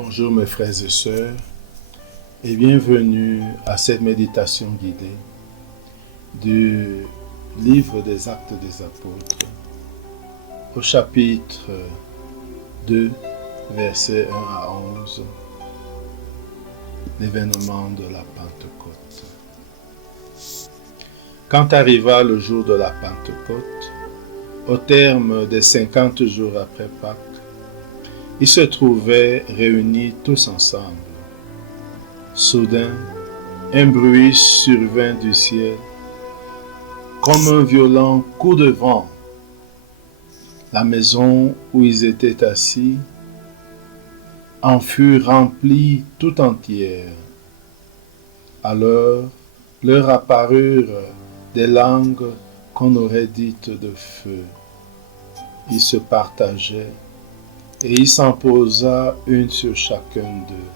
Bonjour mes frères et sœurs et bienvenue à cette méditation guidée du livre des Actes des Apôtres au chapitre 2, versets 1 à 11, l'événement de la Pentecôte. Quand arriva le jour de la Pentecôte, au terme des 50 jours après Pâques, ils se trouvaient réunis tous ensemble. Soudain, un bruit survint du ciel, comme un violent coup de vent. La maison où ils étaient assis en fut remplie tout entière. Alors leur apparurent des langues qu'on aurait dites de feu. Ils se partageaient, et il s'en posa une sur chacun d'eux.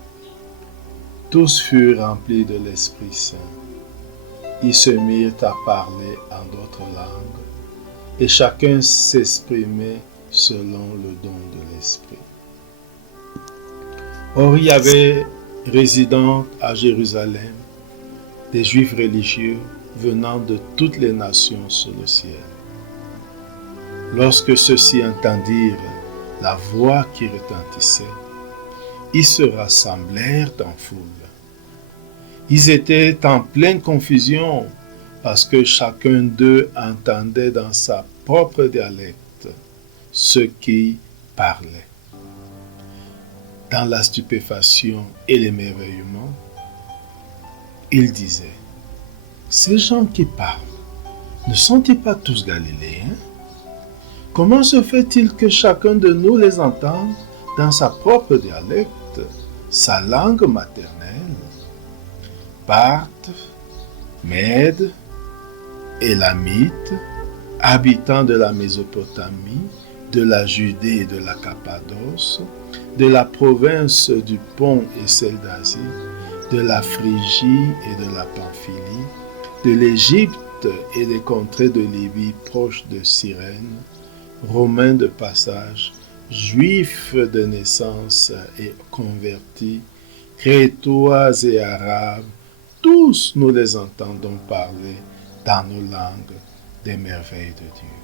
Tous furent remplis de l'Esprit Saint. Ils se mirent à parler en d'autres langues, et chacun s'exprimait selon le don de l'Esprit. Or, il y avait résidant à Jérusalem des Juifs religieux venant de toutes les nations sous le ciel. Lorsque ceux-ci entendirent la voix qui retentissait, ils se rassemblèrent en foule. Ils étaient en pleine confusion parce que chacun d'eux entendait dans sa propre dialecte ce qui parlait. Dans la stupéfaction et l'émerveillement, ils disaient: ces gens qui parlent, ne sont-ils pas tous galiléens? Comment se fait-il que chacun de nous les entende dans sa propre dialecte, sa langue maternelle? Parthes, Mèdes, Élamites, habitants de la Mésopotamie, de la Judée et de la Cappadoce, de la province du Pont et celle d'Asie, de la Phrygie et de la Pamphylie, de l'Égypte et des contrées de Libye proches de Cyrène, Romains de passage, Juifs de naissance et convertis, Crétois et Arabes, tous nous les entendons parler dans nos langues des merveilles de Dieu.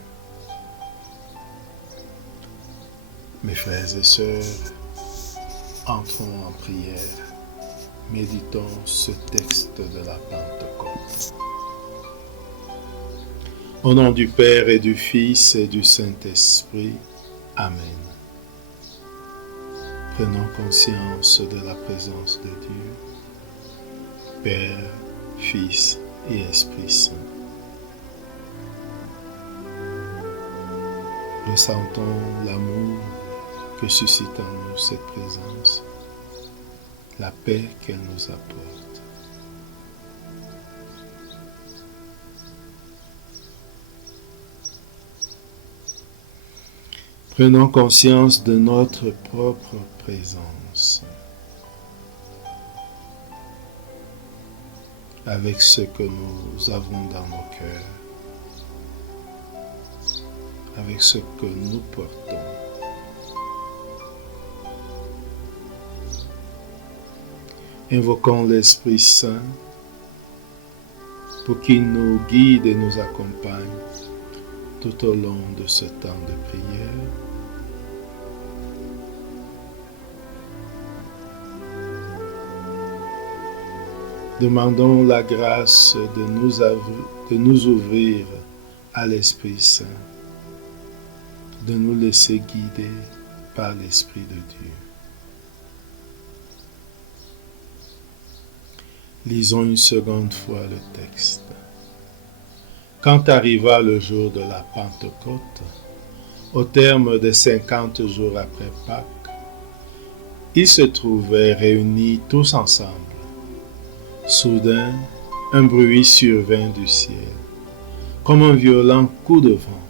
Mes frères et sœurs, entrons en prière, méditons ce texte de la Pentecôte. Au nom du Père et du Fils et du Saint-Esprit. Amen. Prenons conscience de la présence de Dieu, Père, Fils et Esprit Saint. Ressentons l'amour que suscite en nous cette présence, la paix qu'elle nous apporte. Prenons conscience de notre propre présence, avec ce que nous avons dans nos cœurs, avec ce que nous portons. Invoquons l'Esprit Saint pour qu'il nous guide et nous accompagne tout au long de ce temps de prière. Demandons la grâce de nous ouvrir à l'Esprit Saint, de nous laisser guider par l'Esprit de Dieu. Lisons une seconde fois le texte. Quand arriva le jour de la Pentecôte, au terme des 50 jours après Pâques, ils se trouvaient réunis tous ensemble. Soudain, un bruit survint du ciel, comme un violent coup de vent.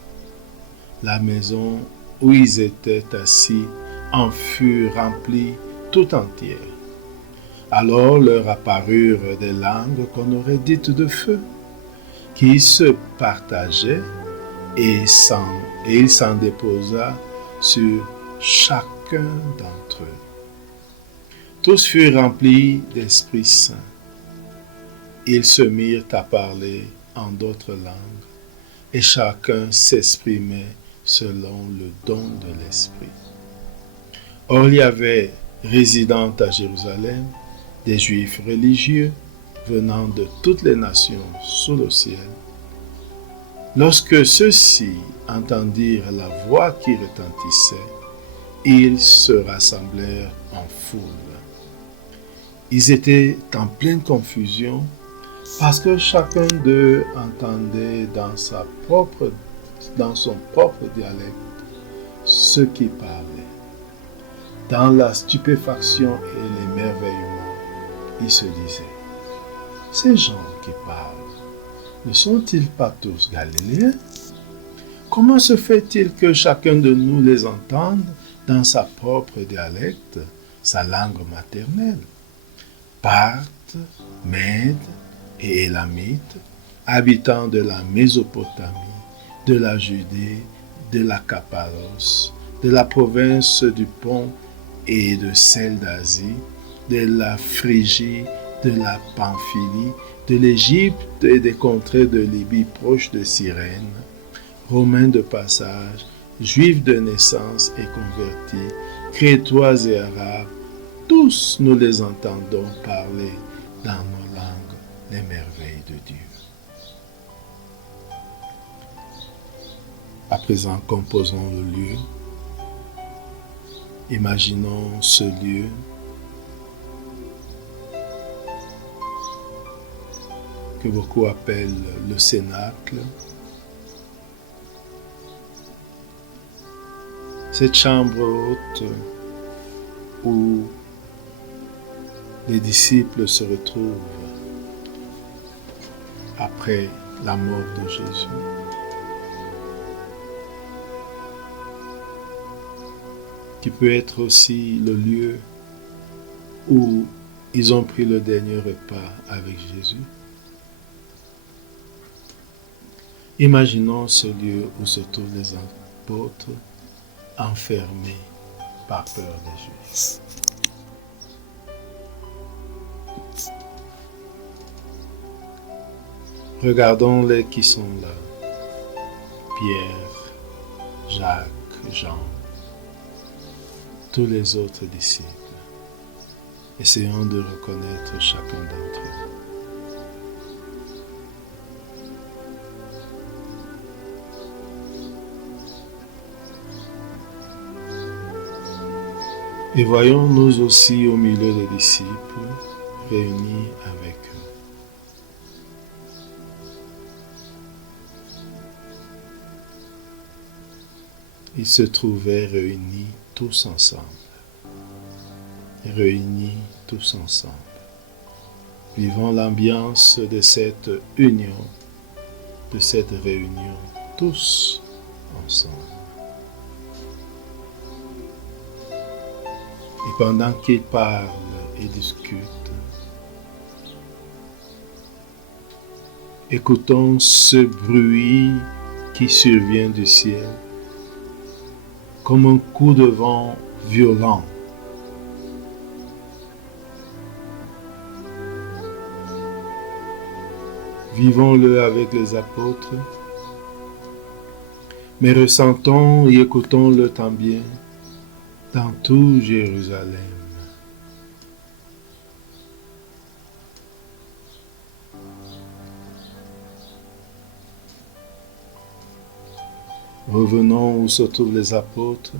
La maison où ils étaient assis en fut remplie tout entière. Alors leur apparurent des langues qu'on aurait dites de feu, qui se partageaient, et il s'en déposa sur chacun d'entre eux. Tous furent remplis d'Esprit Saint. Ils se mirent à parler en d'autres langues, et chacun s'exprimait selon le don de l'Esprit. Or, il y avait résidant à Jérusalem des Juifs religieux venant de toutes les nations sous le ciel. Lorsque ceux-ci entendirent la voix qui retentissait, ils se rassemblèrent en foule. Ils étaient en pleine confusion parce que chacun d'eux entendait dans son propre dialecte ce qui parlait. Dans la stupéfaction et l'émerveillement, ils se disaient, ces gens qui parlent, ne sont-ils pas tous galiléens? Comment se fait-il que chacun de nous les entende dans sa propre dialecte, sa langue maternelle? Parthes, Mèdes et Élamites, habitants de la Mésopotamie, de la Judée, de la Cappadoce, de la province du Pont et de celle d'Asie, de la Phrygie, de la Pamphylie, de l'Égypte et des contrées de Libye proches de Cyrène, Romains de passage, Juifs de naissance et convertis, Crétois et Arabes, tous nous les entendons parler dans nos langues les merveilles de Dieu. À présent, composons le lieu. Imaginons ce lieu que beaucoup appellent le Cénacle. Cette chambre haute où les disciples se retrouvent après la mort de Jésus. Qui peut être aussi le lieu où ils ont pris le dernier repas avec Jésus. Imaginons ce lieu où se trouvent les apôtres enfermés par peur des Juifs. Regardons-les qui sont là. Pierre, Jacques, Jean, tous les autres disciples. Essayons de reconnaître chacun d'entre eux. Et voyons nous aussi au milieu des disciples réunis avec eux. Ils se trouvaient réunis tous ensemble. Vivons l'ambiance de cette union, de cette réunion, tous ensemble. Et pendant qu'ils parlent et discutent, écoutons ce bruit qui survient du ciel, comme un coup de vent violent. Vivons-le avec les apôtres, mais ressentons et écoutons-le tant bien dans tout Jérusalem. Revenons où se trouvent les apôtres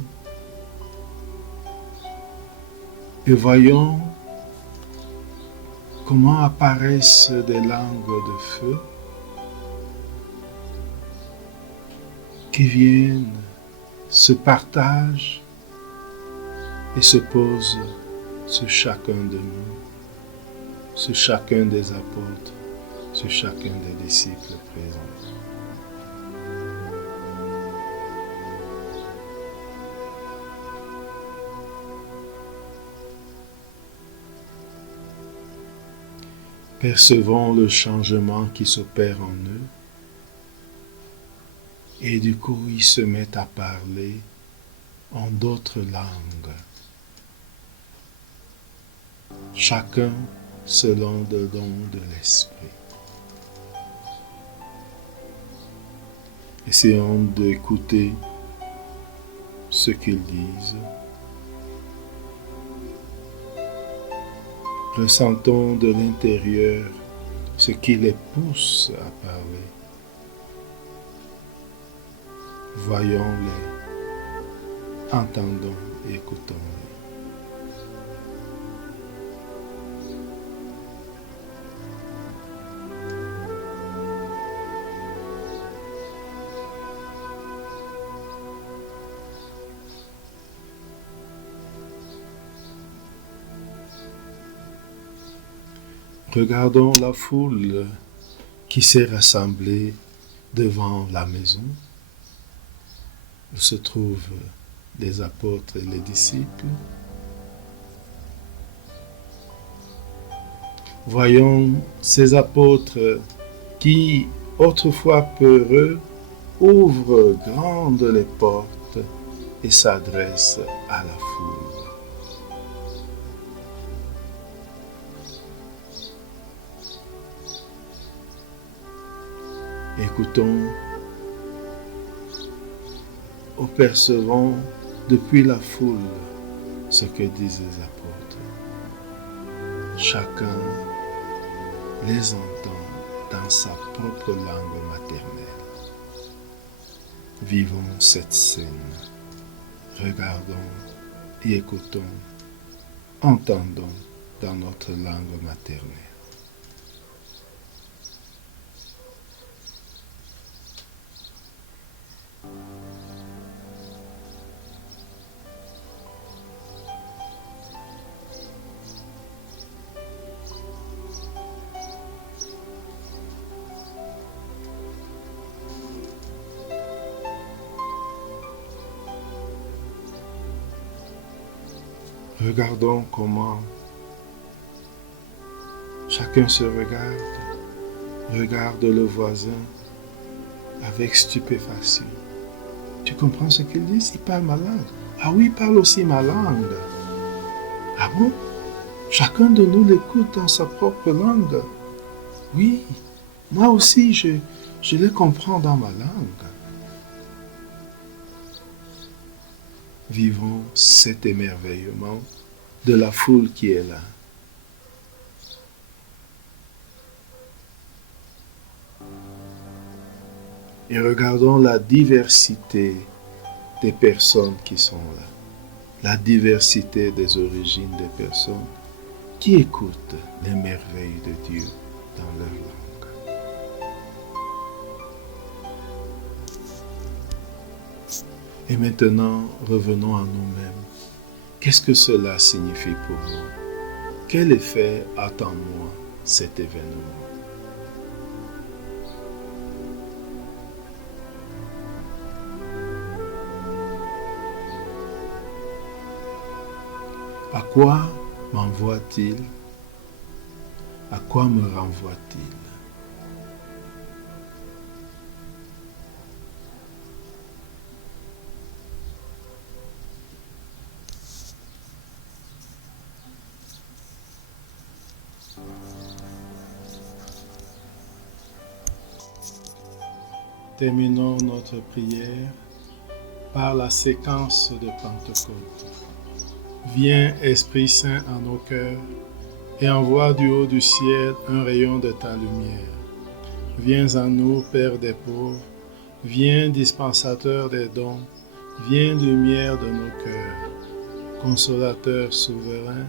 et voyons comment apparaissent des langues de feu qui viennent, se partagent et se posent sur chacun de nous, sur chacun des apôtres, sur chacun des disciples présents. Percevons le changement qui s'opère en eux et du coup ils se mettent à parler en d'autres langues. chacun selon le don de l'Esprit. Essayons d'écouter ce qu'ils disent. Ressentons de l'intérieur ce qui les pousse à parler. Voyons-les, entendons et écoutons-les. Regardons la foule qui s'est rassemblée devant la maison où se trouvent les apôtres et les disciples. Voyons ces apôtres qui, autrefois peureux, ouvrent grandes les portes et s'adressent à la foule. Écoutons, percevons depuis la foule ce que disent les apôtres. Chacun les entend dans sa propre langue maternelle. Vivons cette scène, regardons et écoutons, entendons dans notre langue maternelle. Regardons comment chacun se regarde le voisin avec stupéfaction. Tu comprends ce qu'il dit? Il parle ma langue. Ah oui, il parle aussi ma langue. Ah bon? Chacun de nous l'écoute dans sa propre langue. Oui, moi aussi je le comprends dans ma langue. Vivons cet émerveillement de la foule qui est là. Et regardons la diversité des personnes qui sont là. La diversité des origines des personnes qui écoutent les merveilles de Dieu dans leur langue. Et maintenant, revenons à nous-mêmes. Qu'est-ce que cela signifie pour moi? Quel effet attend moi cet événement? À quoi m'envoie-t-il? À quoi me renvoie-t-il? Terminons notre prière par la séquence de Pentecôte. Viens, Esprit Saint, en nos cœurs et envoie du haut du ciel un rayon de ta lumière. Viens en nous, Père des pauvres, viens, dispensateur des dons, viens, lumière de nos cœurs, consolateur souverain,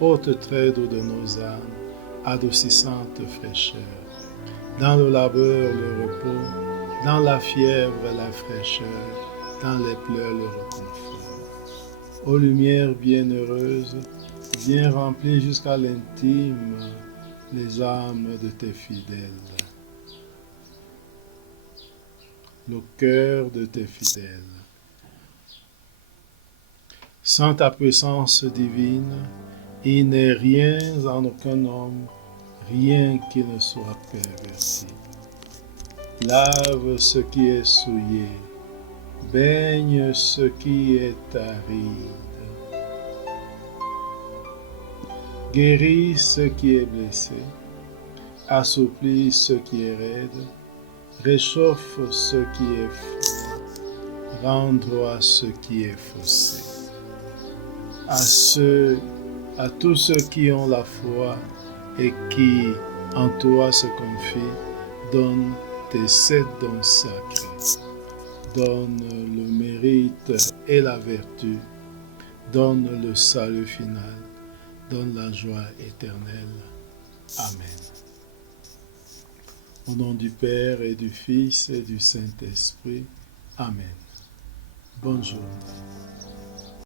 haute trait d'eau de nos âmes, adoucissante fraîcheur. Dans le labeur, le repos, dans la fièvre, la fraîcheur, dans les pleurs, le réconfort. Ô lumière bienheureuse, viens remplir jusqu'à l'intime les âmes de tes fidèles, le cœur de tes fidèles. Sans ta puissance divine, il n'est rien en aucun homme, rien qui ne soit perverti. Lave ce qui est souillé, baigne ce qui est aride. Guéris ce qui est blessé, assouplis ce qui est raide, réchauffe ce qui est froid, rends droit ce qui est faussé. À tous ceux qui ont la foi et qui en toi se confient, donne tes 7 dons sacrés. Donne le mérite et la vertu, donne le salut final, donne la joie éternelle. Amen. Au nom du Père et du Fils et du Saint-Esprit. Amen. Bonne journée.